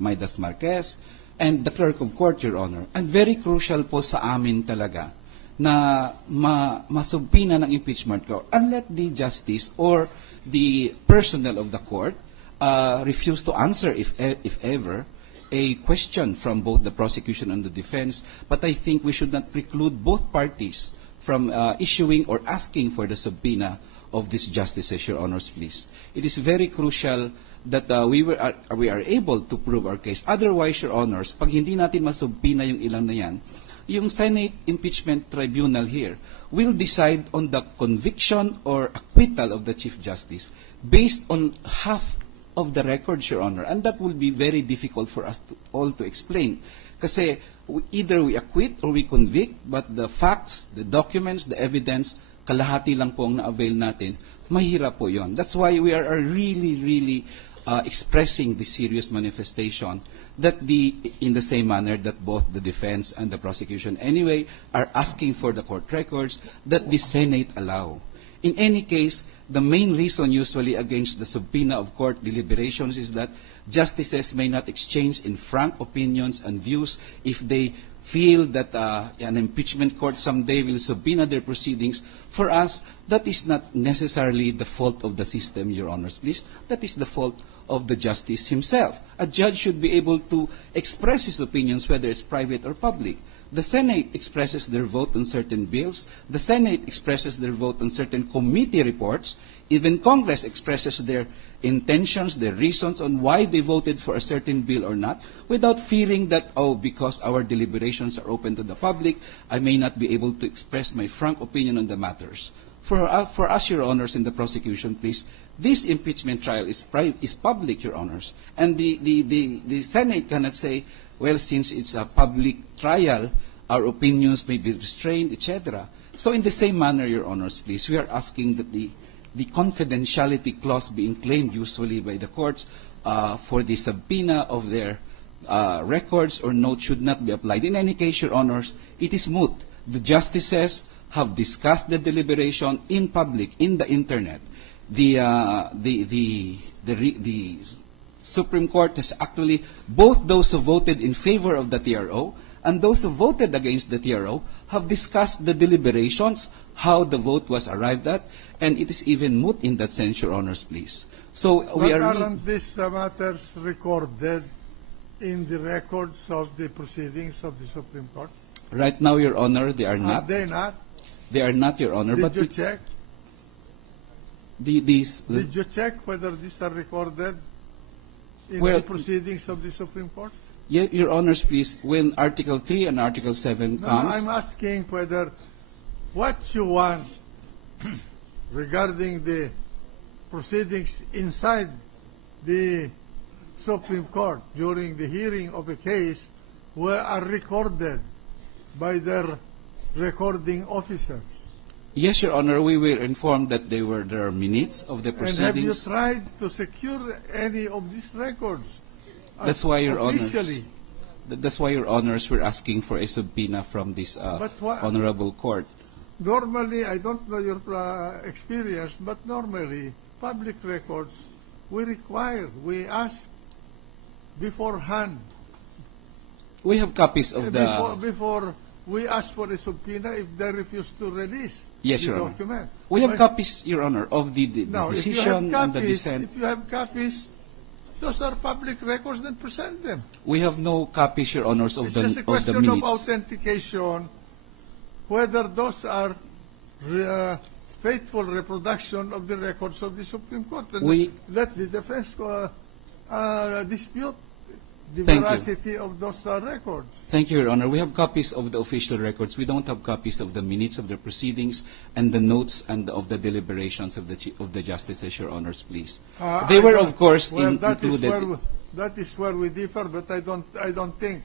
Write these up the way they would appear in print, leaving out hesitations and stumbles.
Midas Marquez, and the Clerk of Court, Your Honor. And very crucial po sa amin talaga na masubpina ng impeachment court and let the justice or the personnel of the court refuse to answer, if ever, a question from both the prosecution and the defense. But I think we should not preclude both parties from issuing or asking for the subpoena of these justices, Your Honors, please. It is very crucial that we are able to prove our case. Otherwise, Your Honors, pag hindi natin masubpina yung ilan na yan, yung Senate Impeachment Tribunal here will decide on the conviction or acquittal of the Chief Justice based on half of the records, Your Honor. And that will be very difficult for us all to explain. Kasi either we acquit or we convict, but the facts, the documents, the evidence, kalahati lang po ang na-avail natin, mahirap po yon. That's why we are really expressing the serious manifestation that in the same manner that both the defense and the prosecution anyway are asking for the court records that the Senate allow. In any case, the main reason usually against the subpoena of court deliberations is that justices may not exchange in frank opinions and views if they feel that an impeachment court someday will subpoena their proceedings. For us, that is not necessarily the fault of the system, Your Honors, please. That is the fault of the justice himself. A judge should be able to express his opinions, whether it's private or public. The Senate expresses their vote on certain bills. The Senate expresses their vote on certain committee reports. Even Congress expresses their intentions, their reasons on why they voted for a certain bill or not, without fearing that, oh, because our deliberations are open to the public, I may not be able to express my frank opinion on the matters. For us, Your Honors, in the prosecution, please, this impeachment trial is public, Your Honors. And the Senate cannot say, well, since it's a public trial, our opinions may be restrained, etc. So in the same manner, Your Honors, please, we are asking that the confidentiality clause being claimed usually by the courts for the subpoena of their records or notes should not be applied. In any case, Your Honors, it is moot. The justices have discussed the deliberation in public, in the internet. The Supreme Court has actually, both those who voted in favor of the TRO and those who voted against the TRO have discussed the deliberations, how the vote was arrived at, and it is even moot in that sense, Your Honors, please. So we are. Aren't these matters recorded in the records of the proceedings of the Supreme Court? Right now, Your Honor, they are not. Are they not? They are not, Your Honor. Did you check? Did you check whether these are recorded in the proceedings of the Supreme Court? Yeah, Your Honors, please, when Article 3 and Article 7 comes... I'm asking whether what you want regarding the proceedings inside the Supreme Court during the hearing of a case are recorded by their recording officers. Yes, Your Honor, we were informed that there are minutes of the proceedings. And have you tried to secure any of these records? That's why, Your Honors. Officially. That's why, Your Honors, we're asking for a subpoena from this honorable court. Normally, I don't know your experience, but normally, public records, we ask beforehand. We have copies of Before we ask for a subpoena if they refuse to release the document. We have copies, Your Honor, of the decision and the dissent. If you have copies, those are public records, then present them. We have no copies, Your Honors, of the minutes. It's just a question of authentication, whether those are faithful reproduction of the records of the Supreme Court. And let the defense dispute the veracity of those records. Thank you, Your Honor. We have copies of the official records. We don't have copies of the minutes of the proceedings and the notes and of the deliberations of the justices, Your Honors, please. They were, of course, included. That is where we differ, but I don't think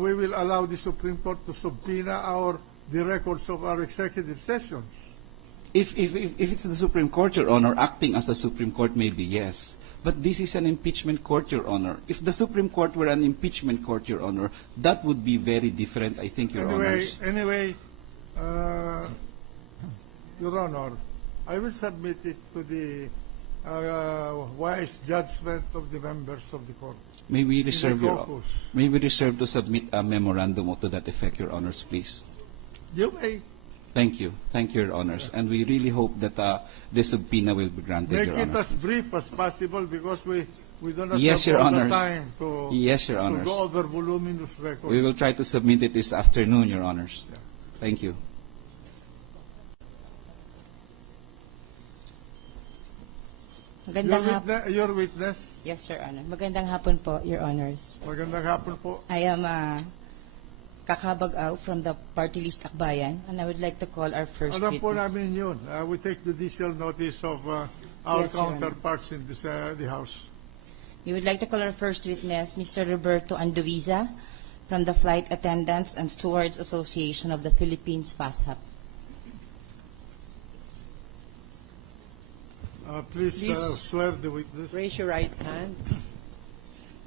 we will allow the Supreme Court to subpoena the records of our executive sessions. If it's the Supreme Court, Your Honor, acting as the Supreme Court, maybe yes. But this is an impeachment court, Your Honor. If the Supreme Court were an impeachment court, Your Honor, that would be very different, I think, Your Honors. Anyway, Your Honor, I will submit it to the wise judgment of the members of the court. May we reserve may we reserve to submit a memorandum to that effect, Your Honors, please. You may. Thank you, Your Honors, and we really hope that this subpoena will be granted, Make Your it Honors. as brief as possible because we do not Yes, have Your all the Honors. time to, Yes, Your to Honors. go over voluminous records. We will try to submit it this afternoon, Your Honors. Yeah. Thank you. Magandang hapon. Your witness. Yes, Your Honor. Magandang hapon po, Your Honors. Magandang hapon po. I am Kakabag-Aw from the Party List Akbayan, and I would like to call our first Alam po witness. namin yun. We take judicial notice of our Yes, Your Honor. counterparts in this, the House. We would like to call our first witness, Mr. Roberto Anduiza, from the Flight Attendants and Stewards Association of the Philippines, FASHAP. Please Please. swear the witness. Raise your right hand.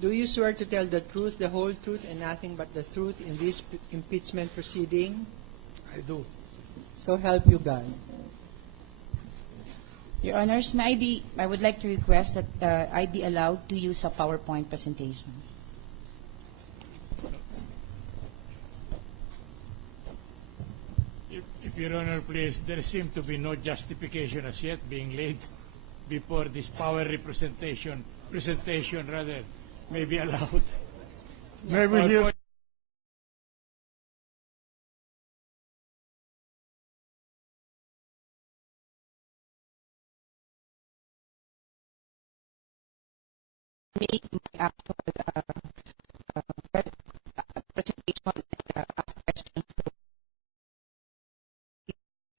Do you swear to tell the truth, the whole truth, and nothing but the truth in this impeachment proceeding? I do. So help you God. Your Honors, I would like to request that I be allowed to use a PowerPoint presentation. If Your Honor, please, there seems to be no justification as yet being laid before this presentation rather may be allowed. May we hear? Make my actual presentation and ask questions to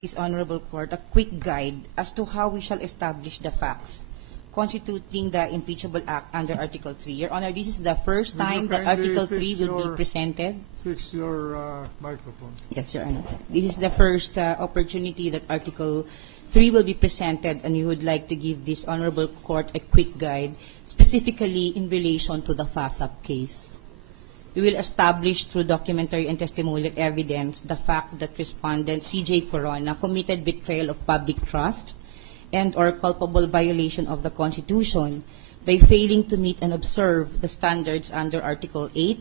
this Honorable Court, a quick guide as to how we shall establish the facts constituting the impeachable act under Article 3. Your Honor, this is the first Will you time that kindly Article 3 fix will be your- presented. Fix your microphone. Yes, Your Honor. This is the first opportunity that Article 3 will be presented, and we would like to give this Honorable Court a quick guide, specifically in relation to the FASAP case. We will establish through documentary and testimonial evidence the fact that Respondent C.J. Corona committed betrayal of public trust and or culpable violation of the Constitution by failing to meet and observe the standards under Article 8,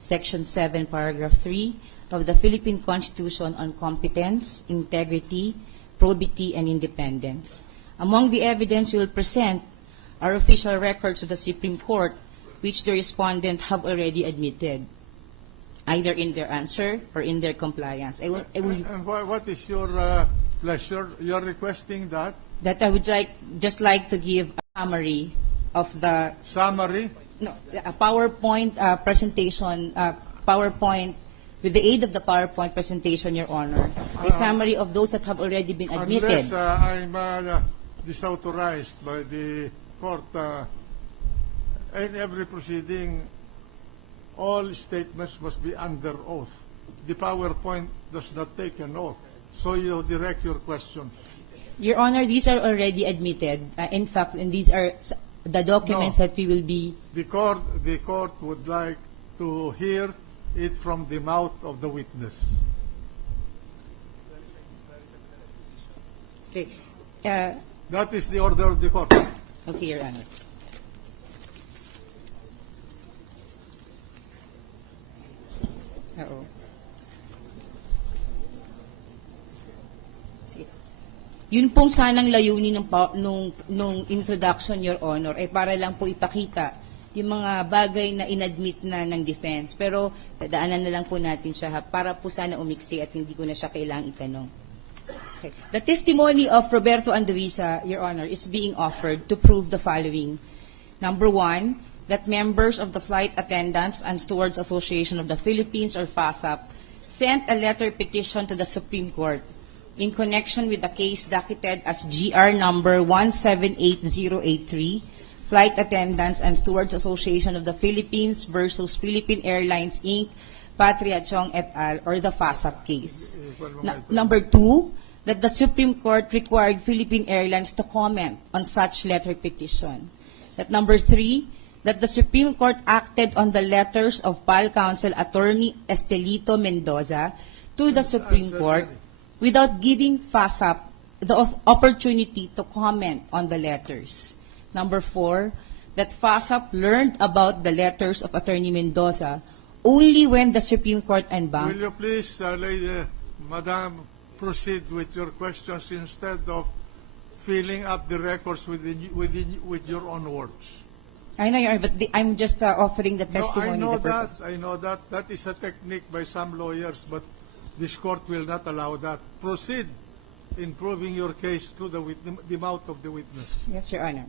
Section 7, Paragraph 3 of the Philippine Constitution on competence, integrity, probity, and independence. Among the evidence we will present are official records of the Supreme Court, which the respondent have already admitted, either in their answer or in their compliance. I will And what is your pleasure? You are requesting that? that I would just like to give a summary of the Summary? a PowerPoint presentation, PowerPoint, with the aid of the PowerPoint presentation, Your Honor, a summary of those that have already been admitted. Unless I'm disauthorized by the court, in every proceeding, all statements must be under oath. The PowerPoint does not take an oath, so you direct your questions. Your Honor, these are already admitted. In fact, and these are the documents No. that we will be... The court would like to hear it from the mouth of the witness. Okay, That is the order of the court. okay, Your Honor. Oo. Sige. Yun pong sanang layunin nung introduction, Your Honor, ay para lang po ipakita yung mga bagay na inadmit na ng defense. Pero dadaanan na lang po natin siya para po sana umiksi at hindi ko na siya kailangang itanong. Okay. The testimony of Roberto Anduiza, Your Honor, is being offered to prove the following. Number one, that members of the Flight Attendants and Stewards Association of the Philippines, or FASAP, sent a letter petition to the Supreme Court in connection with a case docketed as GR number 178083, Flight Attendants and Stewards Association of the Philippines versus Philippine Airlines, Inc., Patria Chong et al., or the FASAP case. Number two, that the Supreme Court required Philippine Airlines to comment on such letter petition. That number 3, that the Supreme Court acted on the letters of PAL Counsel Attorney Estelito Mendoza to the Supreme Court without giving FASAP the opportunity to comment on the letters. Number 4, that FASAP learned about the letters of Attorney Mendoza only when the Supreme Court en banc. Will you please, Madam, proceed with your questions instead of filling up the records with your own words? I know, Your Honor, but I'm just offering the testimony. No, I know the purpose. that. I know that. That is a technique by some lawyers, but this court will not allow that. Proceed in proving your case through the mouth of the witness. Yes, Your Honor.